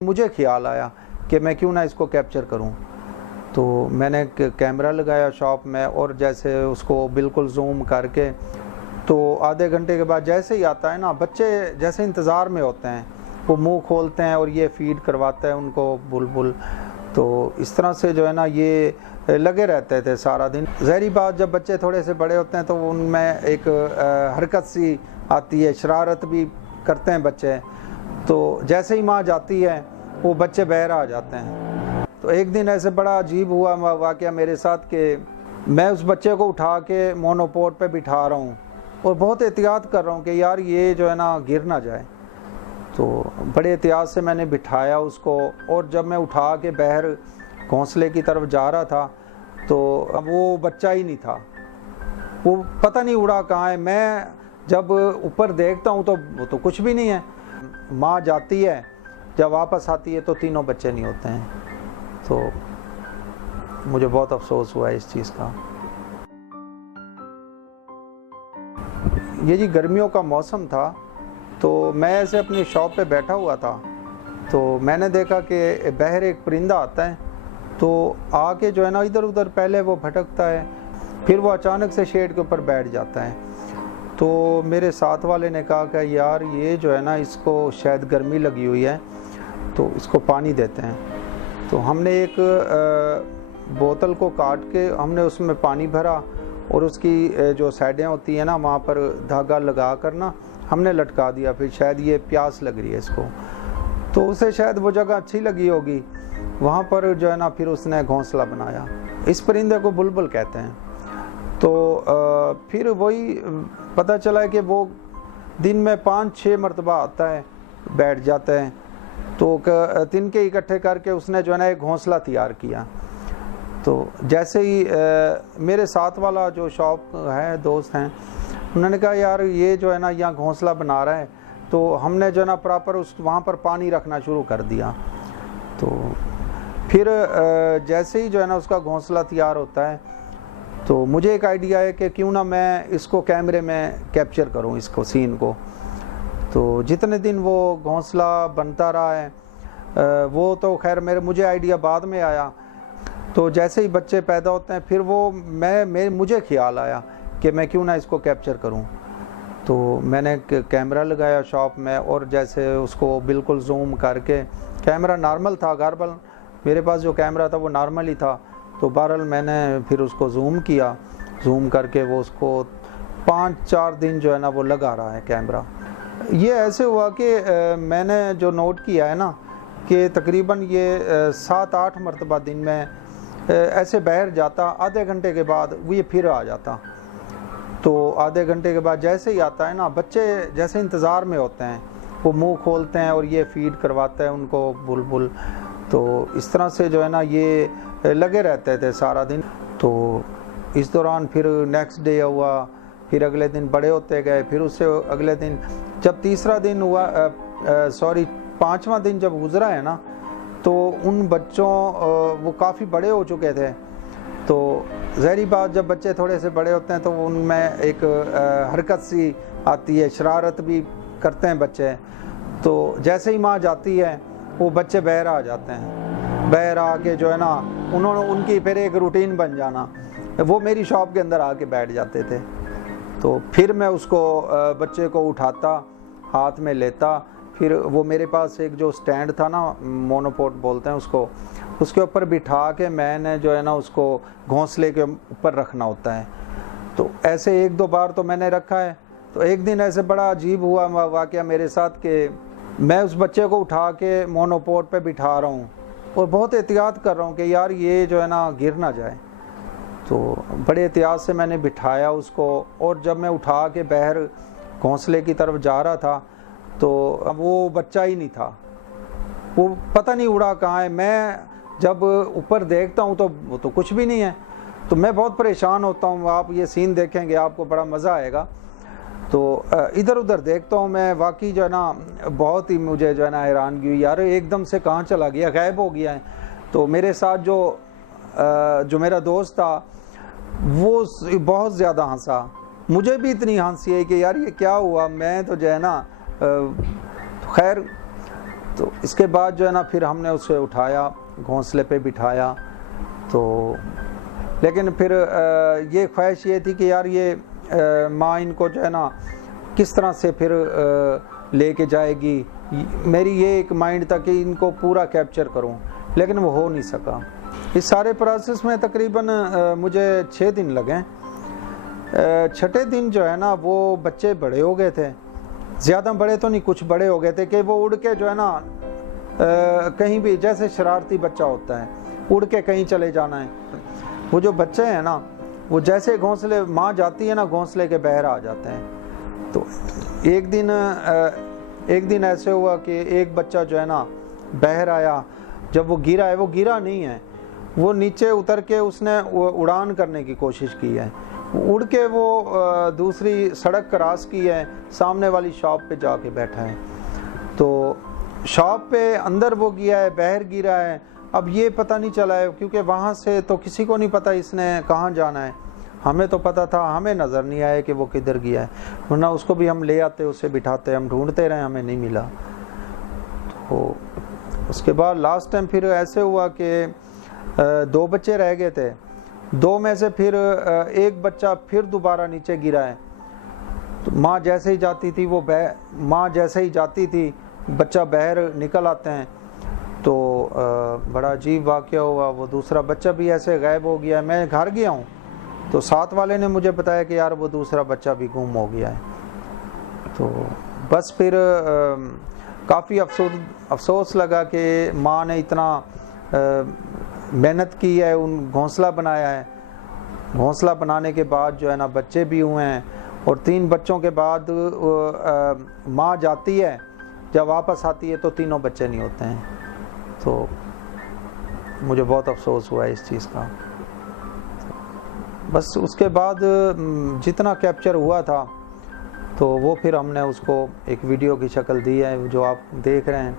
मुझे ख्याल आया कि मैं क्यों ना इसको कैप्चर करूं। तो मैंने कैमरा लगाया शॉप में और जैसे उसको बिल्कुल जूम करके, तो आधे घंटे के बाद जैसे ही आता है ना, बच्चे जैसे इंतज़ार में होते हैं, वो मुंह खोलते हैं और ये फीड करवाता है उनको बुलबुल। तो इस तरह से जो है ना ये लगे रहते थे सारा दिन। ज़ाहिर बात, जब बच्चे थोड़े से बड़े होते हैं तो उनमें एक हरकत सी आती है, शरारत भी करते हैं बच्चे। तो जैसे ही माँ जाती है वो बच्चे बहर आ जाते हैं। तो एक दिन ऐसे बड़ा अजीब हुआ वाक़या मेरे साथ कि मैं उस बच्चे को उठा के मोनोपोड पे बिठा रहा हूँ और बहुत एहतियात कर रहा हूँ कि यार ये जो है ना गिर ना जाए। तो बड़े एहतियात से मैंने बिठाया उसको, और जब मैं उठा के बहर घोंसले की तरफ जा रहा था तो अब वो बच्चा ही नहीं था, वो पता नहीं उड़ा कहाँ है। मैं जब ऊपर देखता हूँ तो वो तो कुछ भी नहीं है। माँ जाती है, जब वापस आती है तो तीनों बच्चे नहीं होते हैं। तो मुझे बहुत अफसोस हुआ इस चीज़ का। ये जी गर्मियों का मौसम था, तो मैं ऐसे अपनी शॉप पे बैठा हुआ था, तो मैंने देखा कि बाहर एक परिंदा आता है। तो आके जो है ना इधर उधर पहले वो भटकता है, फिर वो अचानक से शेड के ऊपर बैठ जाता है। तो मेरे साथ वाले ने कहा कि यार ये जो है ना इसको शायद गर्मी लगी हुई है, तो इसको पानी देते हैं। तो हमने एक बोतल को काट के हमने उसमें पानी भरा और उसकी जो साइडें होती हैं ना, वहाँ पर धागा लगा कर ना हमने लटका दिया। फिर शायद ये प्यास लग रही है इसको, तो उसे शायद वो जगह अच्छी लगी होगी, वहाँ पर जो है ना फिर उसने घोंसला बनाया। इस परिंदे को बुलबुल कहते हैं। तो फिर वही पता चला है कि वो दिन में 5-6 मरतबा आता है, बैठ जाता है। तो तिनके इकट्ठे करके उसने जो है ना एक घोंसला तैयार किया। तो जैसे ही मेरे साथ वाला जो शॉप है, दोस्त हैं, उन्होंने कहा यार ये जो है ना यहाँ घोंसला बना रहा है, तो हमने जो है ना प्रॉपर उस वहाँ पर पानी रखना शुरू कर दिया। तो फिर जैसे ही जो है ना उसका घोंसला तैयार होता है, तो मुझे एक आइडिया है कि क्यों ना मैं इसको कैमरे में कैप्चर करूं, इसको सीन को। तो जितने दिन वो घोंसला बनता रहा है, वो तो खैर मुझे आइडिया बाद में आया। तो जैसे ही बच्चे पैदा होते हैं फिर वो मुझे ख्याल आया कि मैं क्यों ना इसको कैप्चर करूं। तो मैंने कैमरा लगाया शॉप में और जैसे उसको बिल्कुल जूम करके, कैमरा नॉर्मल था, गार्बल मेरे पास जो कैमरा था वो नॉर्मल ही था। तो बहरहाल मैंने फिर उसको जूम किया, जूम करके वो उसको 5-4 दिन जो है ना वो लगा रहा है कैमरा। ये ऐसे हुआ कि मैंने जो नोट किया है ना कि तकरीबन ये 7-8 मरतबा दिन में ऐसे बाहर जाता, आधे घंटे के बाद वो ये फिर आ जाता। तो आधे घंटे के बाद जैसे ही आता है ना, बच्चे जैसे इंतज़ार में होते हैं, वो मुंह खोलते हैं और ये फीड करवाता है उनको बुलबुल। तो इस तरह से जो है ना ये लगे रहते थे सारा दिन। तो इस दौरान फिर नेक्स्ट डे हुआ, फिर अगले दिन बड़े होते गए, फिर उससे अगले दिन जब तीसरा दिन हुआ, 5वां दिन जब गुजरा है ना, तो उन बच्चों वो काफ़ी बड़े हो चुके थे। तो ज़ाहिर बात, जब बच्चे थोड़े से बड़े होते हैं तो उनमें एक हरकत सी आती है, शरारत भी करते हैं बच्चे। तो जैसे ही माँ जाती है वो बच्चे बहर आ जाते हैं। बहर आके जो है ना उनकी फिर एक रूटीन बन जाना, वो मेरी शॉप के अंदर आके बैठ जाते थे। तो फिर मैं उसको बच्चे को उठाता, हाथ में लेता, फिर वो मेरे पास एक जो स्टैंड था ना, मोनोपोड बोलते हैं उसको, उसके ऊपर बिठा के मैंने जो है ना उसको घोंसले के ऊपर रखना होता है। तो ऐसे 1-2 बार तो मैंने रखा है। तो एक दिन ऐसे बड़ा अजीब हुआ वाक़या मेरे साथ कि मैं उस बच्चे को उठा के मोनोपोड पे बिठा रहा हूँ और बहुत एहतियात कर रहा हूँ कि यार ये जो है ना गिर ना जाए। तो बड़े एहतियात से मैंने बिठाया उसको, और जब मैं उठा के बहर घोंसले की तरफ जा रहा था तो अब वो बच्चा ही नहीं था, वो पता नहीं उड़ा कहाँ है। मैं जब ऊपर देखता हूँ तो वो तो कुछ भी नहीं है। तो मैं बहुत परेशान होता हूँ, आप ये सीन देखेंगे आपको बड़ा मज़ा आएगा। तो इधर उधर देखता हूँ मैं, वाकई जो है ना बहुत ही मुझे जो है ना हैरानगी हुई, यार एकदम से कहाँ चला गया, गायब हो गया है। तो मेरे साथ जो मेरा दोस्त था वो बहुत ज़्यादा हंसा, मुझे भी इतनी हंसी है कि यार ये क्या हुआ। मैं तो जो है ना खैर तो इसके बाद जो है ना फिर हमने उसे उठाया, घोंसले पे बिठाया। तो लेकिन फिर ये ख्वाहिश ये थी कि यार ये माँ इनको जो है ना किस तरह से फिर लेके जाएगी, मेरी ये एक माइंड था कि इनको पूरा कैप्चर करूं, लेकिन वो हो नहीं सका। इस सारे प्रोसेस में तकरीबन मुझे 6 दिन लगे। छठे दिन जो है ना वो बच्चे बड़े हो गए थे, ज़्यादा बड़े तो नहीं, कुछ बड़े हो गए थे कि वो उड़ के जो है ना कहीं भी, जैसे शरारती बच्चा होता है उड़ के कहीं चले जाना है। वो जो बच्चे हैं ना वो जैसे घोंसले, माँ जाती है ना घोंसले के बाहर आ जाते हैं। तो एक दिन ऐसे हुआ कि एक बच्चा जो है ना बाहर आया, जब वो गिरा है, वो गिरा नहीं है, वो नीचे उतर के उसने उड़ान करने की कोशिश की है, उड़ के वो दूसरी सड़क क्रॉस की है, सामने वाली शॉप पे जाके बैठा है। तो शॉप पे अंदर वो गया है, बाहर गिरा है, अब ये पता नहीं चला है क्योंकि वहाँ से तो किसी को नहीं पता इसने कहाँ जाना है। हमें तो पता था, हमें नज़र नहीं आया कि वो किधर गया है, वरना उसको भी हम ले आते, उसे बिठाते, हम ढूंढते रहे, हमें नहीं मिला। तो उसके बाद लास्ट टाइम फिर ऐसे हुआ कि 2 बच्चे रह गए थे, 2 में से फिर एक बच्चा फिर दोबारा नीचे गिरा है। तो माँ जैसे ही जाती थी माँ जैसे ही जाती थी बच्चा बाहर निकल आते हैं। तो बड़ा अजीब वाक़या हुआ, वो दूसरा बच्चा भी ऐसे गायब हो गया। मैं घर गया हूँ तो साथ वाले ने मुझे बताया कि यार वो दूसरा बच्चा भी गुम हो गया है। तो बस फिर काफ़ी अफसोस लगा कि माँ ने इतना मेहनत की है, उन घोंसला बनाया है, घोंसला बनाने के बाद जो है ना बच्चे भी हुए हैं, और 3 बच्चों के बाद माँ जाती है, जब वापस आती है तो तीनों बच्चे नहीं होते हैं। तो मुझे बहुत अफसोस हुआ है इस चीज़ का। बस उसके बाद जितना कैप्चर हुआ था तो वो फिर हमने उसको एक वीडियो की शक्ल दी है, जो आप देख रहे हैं।